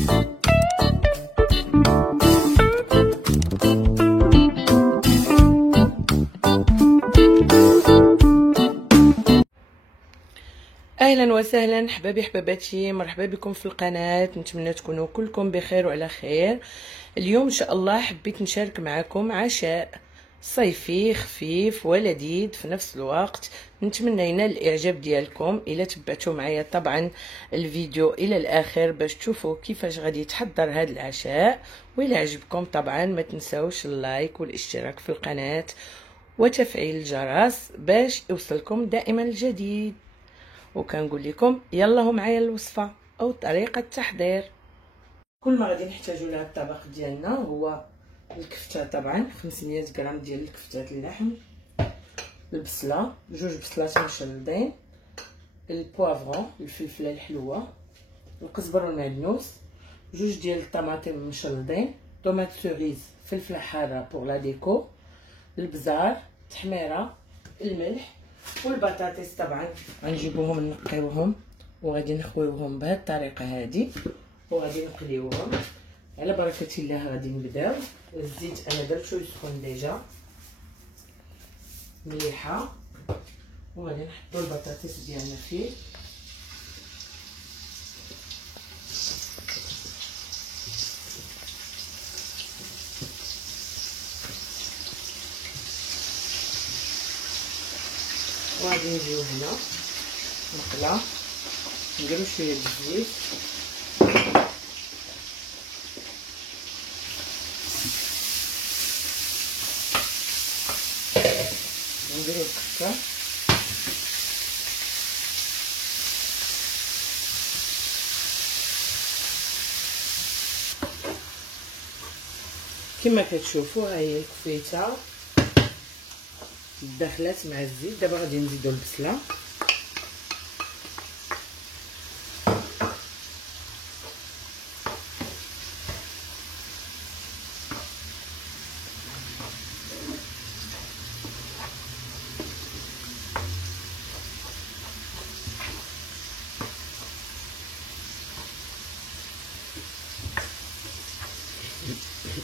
اهلا وسهلا حبابي حباباتي، مرحبا بكم في القناه. نتمنى تكونوا كلكم بخير وعلى خير. اليوم ان شاء الله حبيت نشارك معكم عشاء صيفي خفيف ولذيذ في نفس الوقت. نتمنى ينال الاعجاب ديالكم الا تبعتوا معايا طبعا الفيديو الى الاخر باش تشوفوا كيفاش غادي يتحضر هذا العشاء. والى عجبكم طبعا ما تنساوش اللايك والاشتراك في القناه وتفعيل الجرس باش يوصلكم دائما الجديد. وكنقول لكم يلا معايا الوصفه او طريقه التحضير. كل ما غادي نحتاجو لهذا الطبق ديالنا هو الكفته، طبعا 500 غرام ديال الكفتات اللحم، البصله 2 بصلات مشلضين، البوافرون الفلفله الحلوه، القزبر والمعدنوس، 2 ديال الطماطم مشلضين، طوماط سوريز فلفله حاره بور لا ديكو، البزار، التحميره، الملح والبطاطس. طبعا غنجيبوهم نقيوهم وغادي نخويوهم بهذه الطريقه هذه وغادي نقليوهم على بركه الله. غادي نبداو. الزيت انا درتو يسخن ديجا مليحه، وغادي نحطو البطاطس ديالنا فيه. وغادي نجيو هنا مقله نديرو شويه الزيت نديرو الكفته كما كتشوفوا. ها هي الكفيته دخلات مع الزيت. دابا غادي نزيدو البصله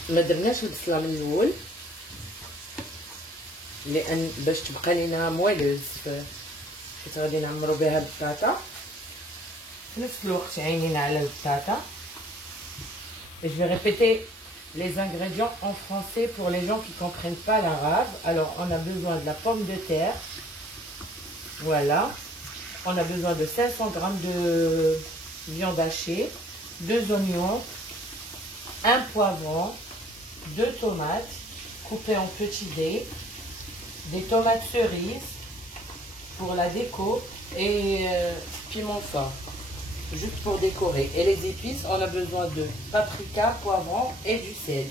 ما درناش البصله من الاول لان باش تبقى لينا موالوز حيت غادي نعمرو بها البطاطا في نفس الوقت عينينا على البطاطا. Et je vais répéter les ingrédients en français pour les gens qui ne comprennent pas l'arabe. Alors on a besoin de la pomme de terre, voilà, on a besoin de 500 g de viande hachée, 2 oignons, un poivron, 2 tomates coupées en petits dés, des tomates cerises pour la déco et piment fort juste pour décorer. Et les épices, on a besoin de paprika, poivron et du sel.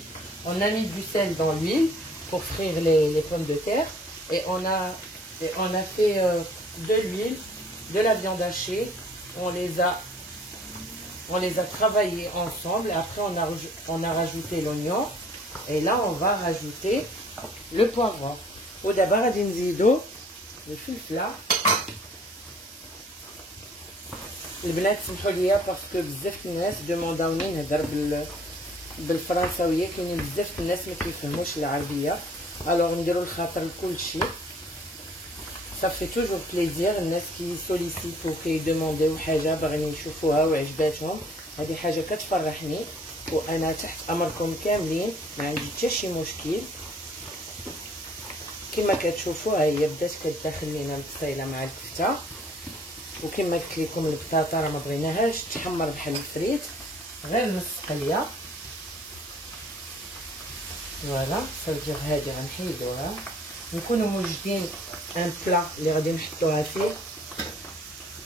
On a mis du sel dans l'huile pour frire les pommes de terre et on a fait de l'huile, de la viande hachée, on les a travaillés ensemble. Après on a rajouté l'oignon et là on va rajouter le poivron. ودابا غادي نزيدو الفلفله. البنات سمحوا لي باسكو بزاف الناس دومونداوني نهضر بالفرنساويه، كاينين بزاف الناس ما كيفهموش العربيه. الوغ نديرو الخاطر لكلشي. صافي توجور بليزير الناس كي سوليسيتو كيدومونديو حاجه باغيين يشوفوها وعجباتهم، هذه حاجه كتفرحني وانا تحت امركم كاملين، ما عندي حتى شي مشكل. كما كتشوفوا ها هي بدات كتدخل لينا البصيله مع الكفته، وكما قلت لكم البطاطا راه ما بغيناهاش تحمر بحال الفريت، غير نص قليه. فوالا صافي هادي غنحيدوها. نكونوا موجدين ان بلا اللي غادي نحطوها فيه.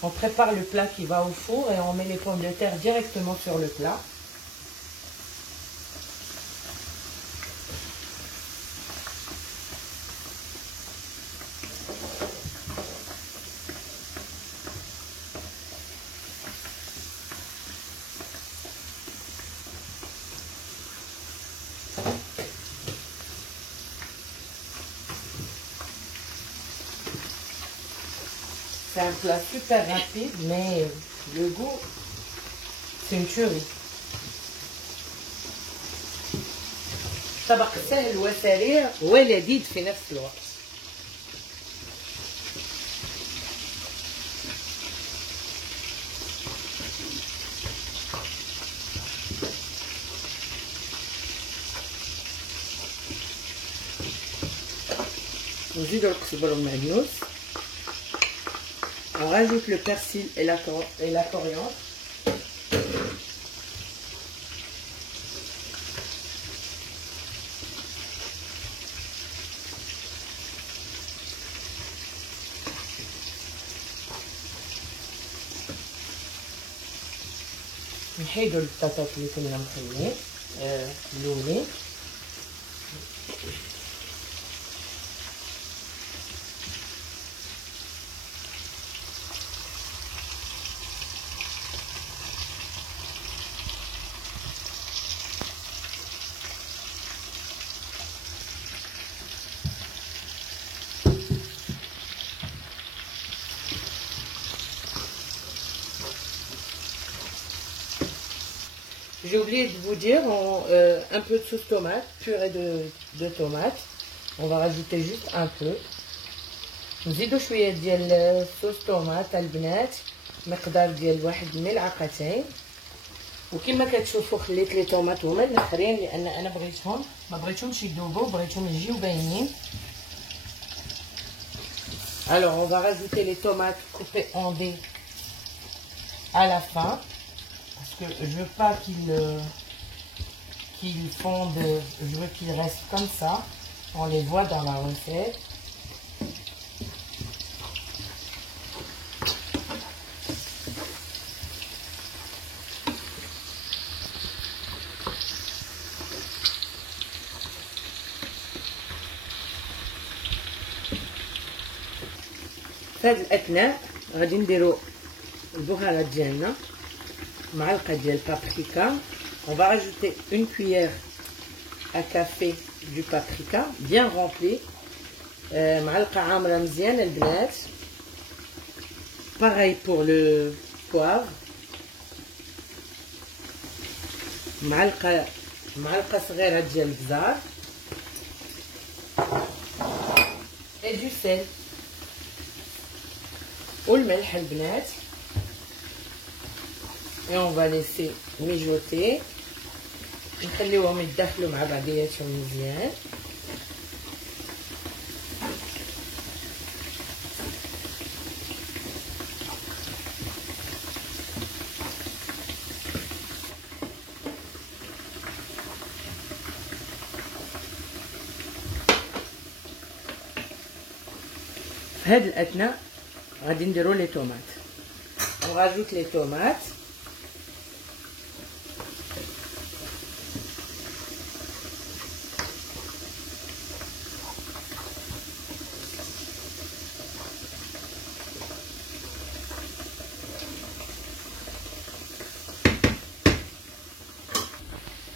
On prépare le plat qui va au four et on met les pommes de terre directement sur le plat. C'est un plat super rapide, mais le goût, c'est une tuerie. طبق سهل وسريع ولذيذ في نفس الوقت. نزيدو القزبر والمعدنوس. On rajoute le persil et la coriandre. نحيدو البطاطا اللي كنا مخلين ملونين. J'ai oublié de vous dire, un peu de sauce tomate, purée de tomates. On va rajouter juste un peu. نزيدو شويه ديال صوص طوماط البنات، مقدار ديال 1 ملعقتين. وكما كتشوفوا خليت لي طوماط هما الاخرين لان انا بغيتهم ما بغيتهمش يذوبوا، بغيتهم يجيو باينين. Alors on va rajouter les tomates coupées en dés à la fin parce que je veux pas qu'ils fondent, je veux qu'ils restent comme ça. On les voit dans la recette. في هذه الأثناء غادي نديرو البهارات ديالنا، معلقة ديال البابريكا. On va rajouter une cuillère à café du paprika bien rempli. معلقة عامرة مزيان البنات. Pareil pour le poivre. معلقة صغيرة ديال البزار. Et du sel. والملح البنات. Et on va laisser mijoter. نخليوهم يتداخلوا مع بعضياتهم مزيان. في هذه الأثناء غادي نديرو لي طوماط. On rajoute les tomates.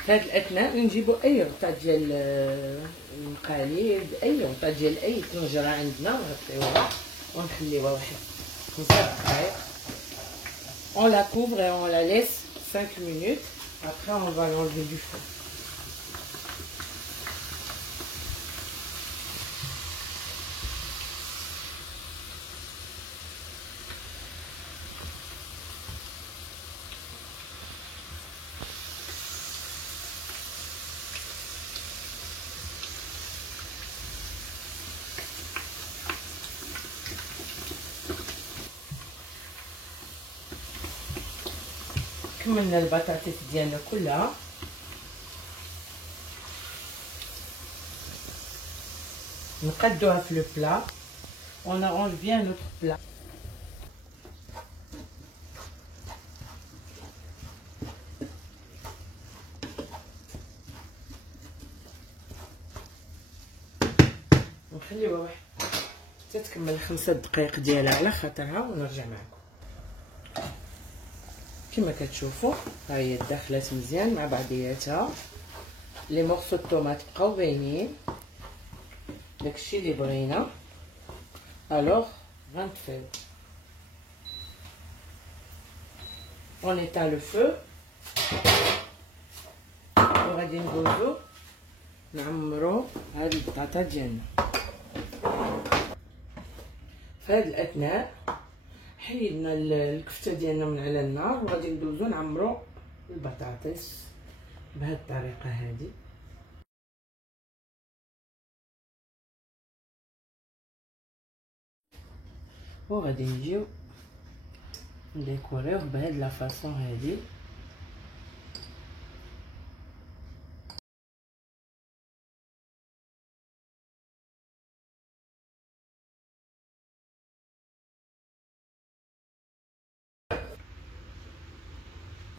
في هذه الأثناء نجيبو أي غطا ديال المقاليد، أي غطا ديال أي طنجرة عندنا ونغطيوها ونخليوها واحد 5 دقائق. On la couvre et on la laisse 5 minutes. Après on va l'enlever du feu. كملنا البطاطس ديالنا كلها. نقدوها في لو بلا. On arrange bien notre plat. نخليوها واحد تتكمل 5 دقائق ديالها على خاطرها ونرجع معكم. كما كتشوفوا ها هي داخلات مزيان مع بعضياتها. لي مورسو الطوماط بقاو باينين، داكشي اللي بغينا. الوغ غنطفيو. On éteint le feu وغادي ندوزو نعمرو هاد البطاطا ديالنا. في هاد الاثناء حيدنا الكفته ديالنا من على النار وغادي ندوزو نعمرو البطاطس بهاد الطريقه هادي. وغادي نجيو نديكوريوه بهاد لا فاصون هادي.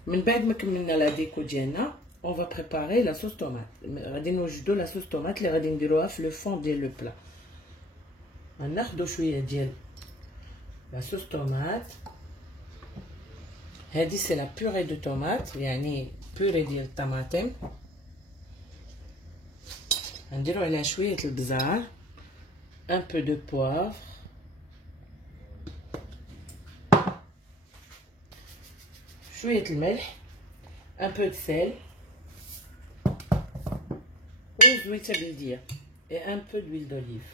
من بعد ما كملنا لا ديكو ديالنا اون فا بريباري لا صوص طوماط. غادي نوجدو لا صوص طوماط اللي غادي نديروها في لو فون ديال لو بلا. غناخدو شويه ديال لا صوص طوماط هادي، سي لا بوري دو طوماط، يعني بوري ديال الطماطم. غنديرو عليها شويه البزار، ان بو دو بوافر، شويه الملح، ان بو دو سيل وزويته بلديه et un peu d'huile d'olive.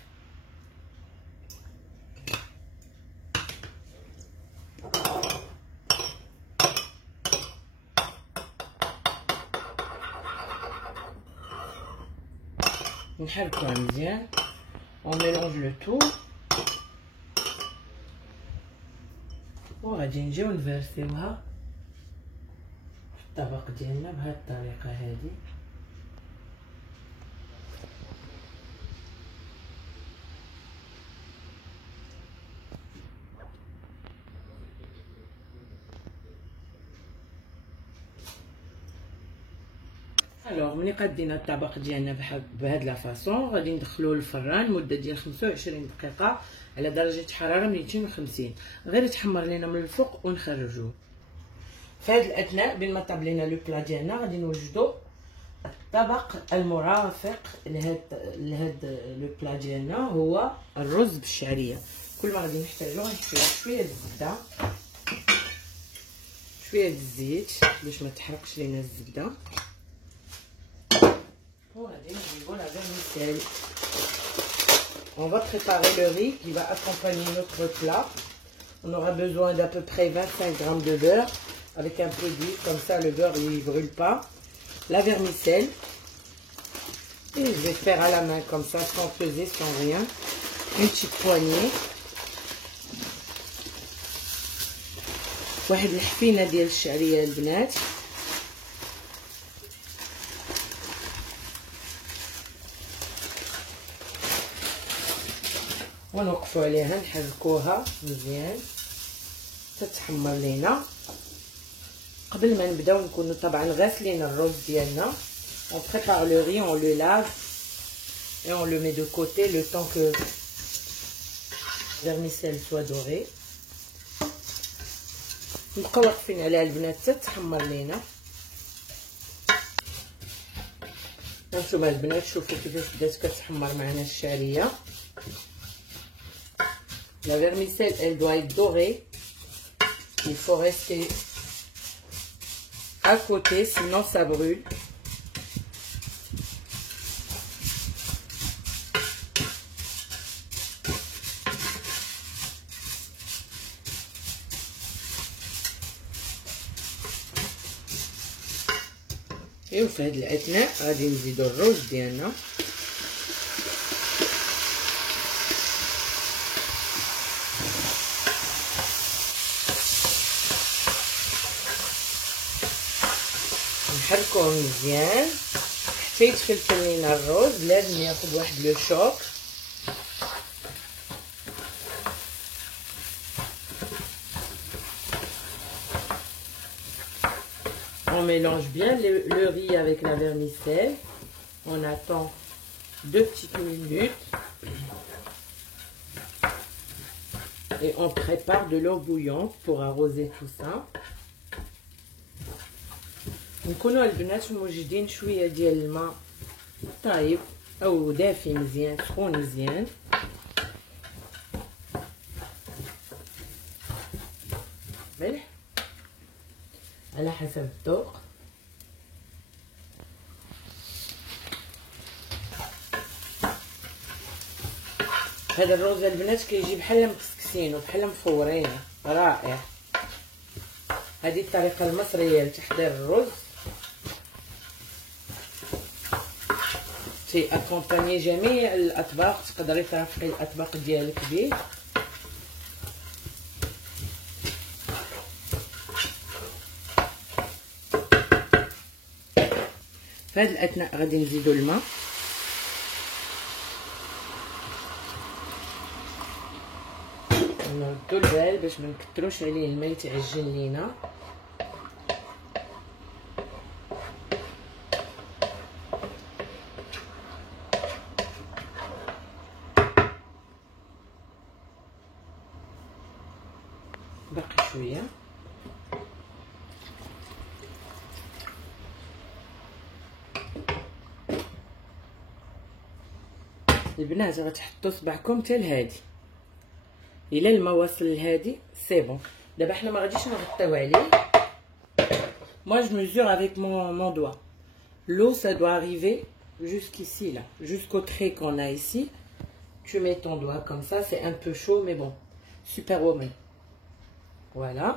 نحركوها مزيان on mélange le tout وغادي نجيو نفرسيوها في الطبق ديالنا بهاد الطريقه هادي. الوغ ملي قدينا الطبق ديالنا بهاد لا فاصون غادي ندخلوه للفران مده ديال 25 دقيقه على درجه حراره 250، غير يتحمر لينا من الفوق ونخرجوه. في هاد الاثناء بين ما طاب لينا لو بلا ديالنا غادي نوجدو الطبق المرافق لهاد لو بلا ديالنا، هو الرز بالشعريه. كل ما غادي نحتاجو غنحطو شويه الزبده، شويه الزيت باش ما تحرقش لينا الزبده، وغادي نجيبو لا vermicelle. On va préparer le riz qui va accompagner notre plat. On aura besoin d'à peu près 25 g de beurre avec un peu d'huile, comme ça le beurre il brûle pas. La vermicelle. Et je vais faire à la main comme ça, sans peser, sans rien. Une petite poignée. واحد الحفينه ديال الشعريه البنات. ونوقفوا عليها نحركوها مزيان تتحمر لينا. قبل ما نبداو نكونوا طبعا غاسلين الرز ديالنا. On prépare le riz, on le lave et on le met de côté le temps que la vermicelle soit dorée. نبقاو واقفين عليها البنات تتحمر لينا. هانتوما البنات شوفوا كيفاش بدات كتحمر معنا الشعريه. La vermicelle, elle doit être dorée. Il faut rester à côté, sinon ça brûle. وفي هاد الاثناء غادي نزيدو الرز ديالنا. نحركوه مزيان حتى يتفلفل لينا الرز. لازم ياخد واحد لو شوك. On mélange bien le riz avec la vermicelle. On attend 2 petites minutes. Et on prépare de l'eau bouillante pour arroser tout ça. نكونوا البنات موجدين شويه ديال الماء طايب او دافي مزيان، سخون مزيان. ملح على حسب الذوق. هذا الرز البنات كيجي بحال مكسكسين وبحال مفورين، رائع. هذه الطريقه المصريه لتحضير الرز، تي اكومباني جميع الاطباق، تقدري ترافقي الاطباق ديالك به. في هذا الاثناء غادي نزيدو الماء، نردو البال باش ما نكثروش عليه الماء يتعجن لينا. باقي شويه. البنات غتحطوا صبعكم حتى لهادي، الا الماء واصل لهادي سي بون. دابا حنا ما غاديش نغطيو عليه. moi je mesure avec mon doigt. L'eau ça doit arriver jusqu'ici là, jusqu'au trait qu'on a ici. Tu mets ton doigt comme ça, c'est un peu chaud mais bon, super woman. Voilà.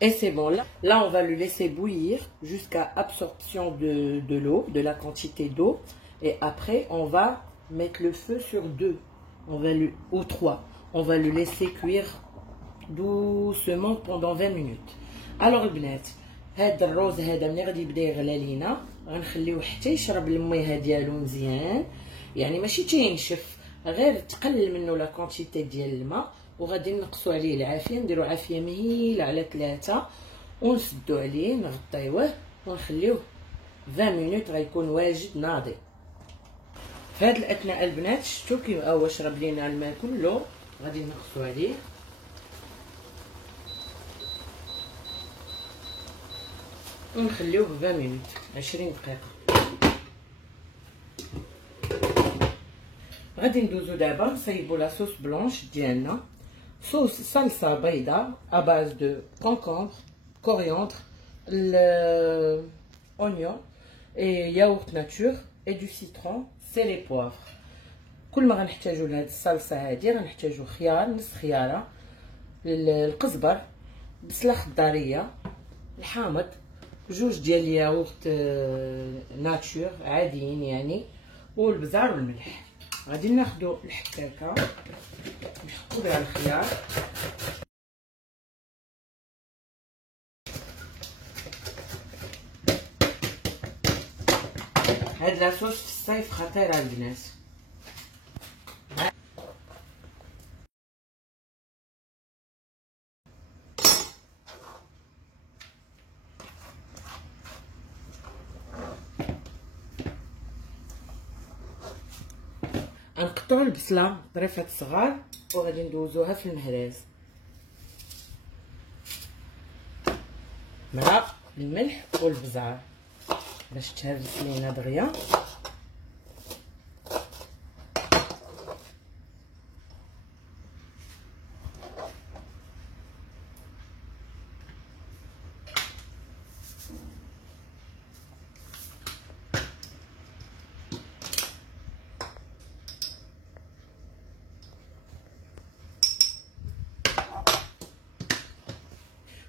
Et c'est bon, là on va le laisser bouillir jusqu'à absorption de l'eau, de la quantité d'eau. Et après on va mettre le feu sur 2, ou 3. On va le laisser cuire doucement pendant 20 minutes. Alors البنات، هذا الروز هذا ملي غادي يبدا يغلى لينا غنخليوه حتى يشرب المياه ديالو مزيان، يعني ماشي تينشف، غير تقلل منه لا كونتيتي ديال الماء، وغادي نقصوا عليه العافيه، نديروا عافيه مهيله على 3 ونسدوا عليه نغطيوه ونخليوه 20 مينوت غيكون واجد ناضي. في هذا الاثناء البنات شفتوا كي هو شرب لينا الماء كله، غادي نقصوا عليه ونخليوه 20 مينوت 20 دقيقه. غادي ندوزو دابا نصايبو لا صوص بلونش ديالنا، صوص صلصه بيضاء اباز دو كونكومبر، كورياندر، الاونيون اي ياورت ناتور اي دو سيترون، سيل اي بوافر. كل ما غنحتاجو لهاد الصلصه هادي غنحتاجو خيار، نص خياره، القزبر، بصله خضاريه، الحامض، 2 ديال الياورت ناتور عاديين يعني، والبزار والملح. غادي ناخدو الحكاكه نحطو بها الخيار، هاد لاصوص في الصيف خطيره البنات. غنقطعو البصله طريفات صغار وغادي ندوزوها في المهراز مع الملح والبزار باش تهرس لينا دغيا.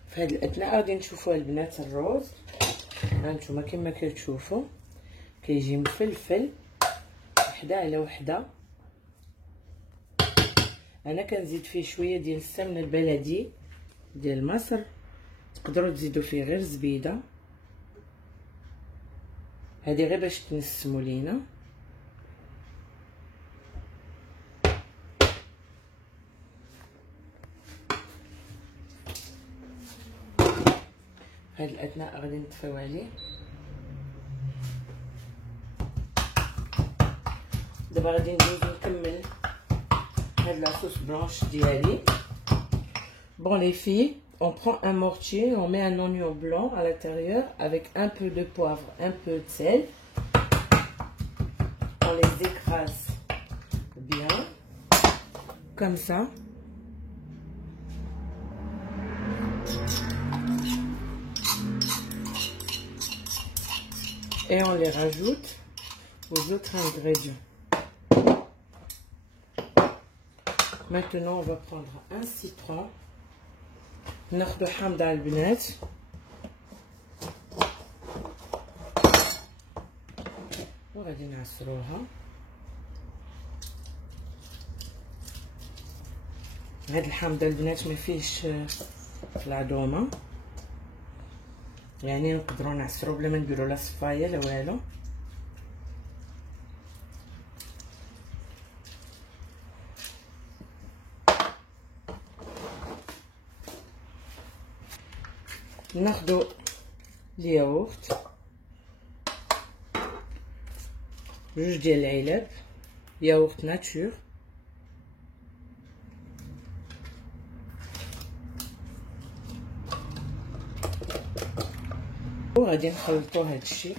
في هاد الاثناء غادي نشوفوا البنات الروز، ها نتوما كما كتشوفوا كيجي مفلفل وحده على وحده. انا كنزيد فيه شويه ديال السمنه البلدي ديال مصر، تقدروا تزيدوا فيه غير زبيده، هذه غير باش تنسموا لينا. في هاد الاثناء غادي نطفيو عليه. دابا غادي ندوز نكمل هاد لاصوص بلونش ديالي. Bon les filles, on prend un mortier, on met un oignon blanc à l'intérieur avec un peu de poivre, un peu de sel. On les écrase bien, comme ça. Et on les rajoute aux autres ingrédients. Maintenant on va prendre un citron. ناخدو حامضة البنات وغادي نعصروها. هاد الحامضة البنات ما فيهش العظومة، يعني نقدروا نعصرو بلا ما نديرو لا صفايه لا والو. ناخدو الياغورت، جوج ديال العلب ياغورت ناتور، وغادي نخلطو هادشي.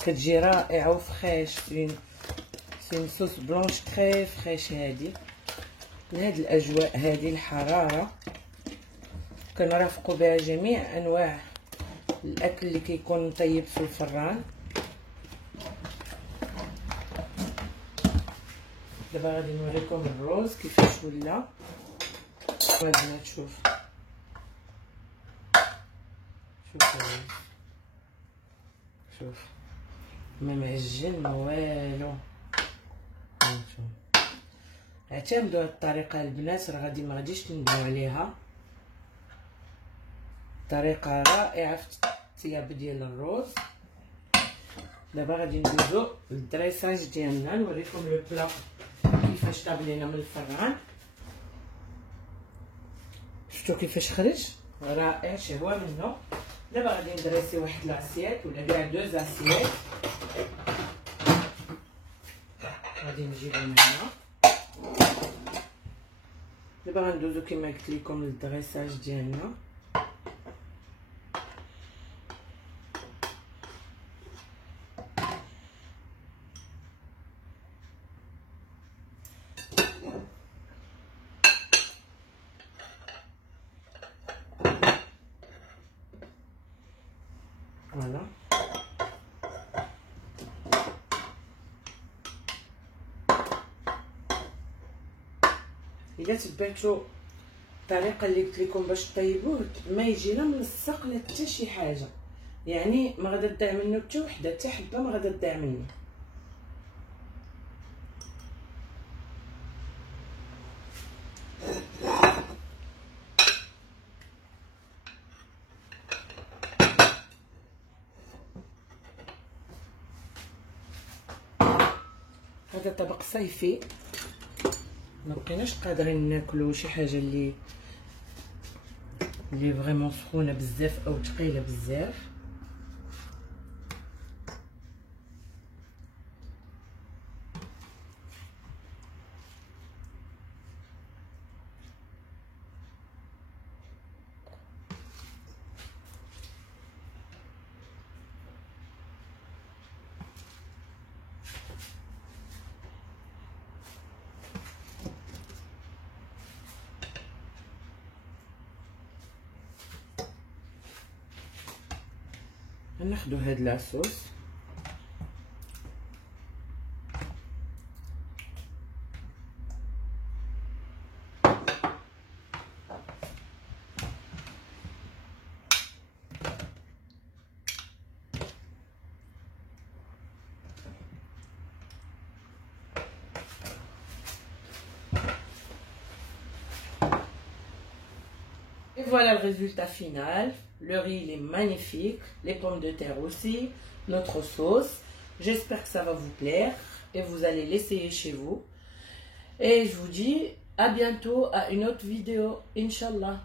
كتجي رائعه وفريش، سين صوص بلونش تري فريش هادي لهاد الاجواء هادي الحراره. كنرافقوا بها جميع انواع الاكل اللي كيكون مطيب في الفران. دابا غادي نوريكم الروز كيفاش ولا. غادي تشوف شوف ما معجن ما والو. اعتمدوا هاد الطريقه البنات، راه ما غاديش تندموا عليها. طريقه رائعه في الطياب ديال الروز. دابا غادي ندوزو للدريساج ديالنا، نوريكم لو بلا كيفاش طاب لينا من الفران. شفتوا كيفاش خرج رائع، شهوه منه. دابا غادي ندريسي واحد لاسيات ولا كاع دوز اسيات. غادي نجيبهم هنا. دابا غندوزو كما قلت لكم للدريساج ديالنا. فوالا الا تبعتوا الطريقه اللي قلت لكم باش طيبوه ما يجي لا ملصق لا حتى شي حاجه، يعني ما غادا تضيع منه حتى وحده، حتى حبه ما غادا تضيع منه. هذا طبق صيفي، ما بقيناش قادرين ناكلو شي حاجه اللي فريمون سخونه بزاف او ثقيله بزاف. ناخدو هاد لاصوص et voilà le résultat final. Le riz il est magnifique, les pommes de terre aussi, notre sauce. J'espère que ça va vous plaire et vous allez l'essayer chez vous. Et je vous dis à bientôt à une autre vidéo, Inch'Allah.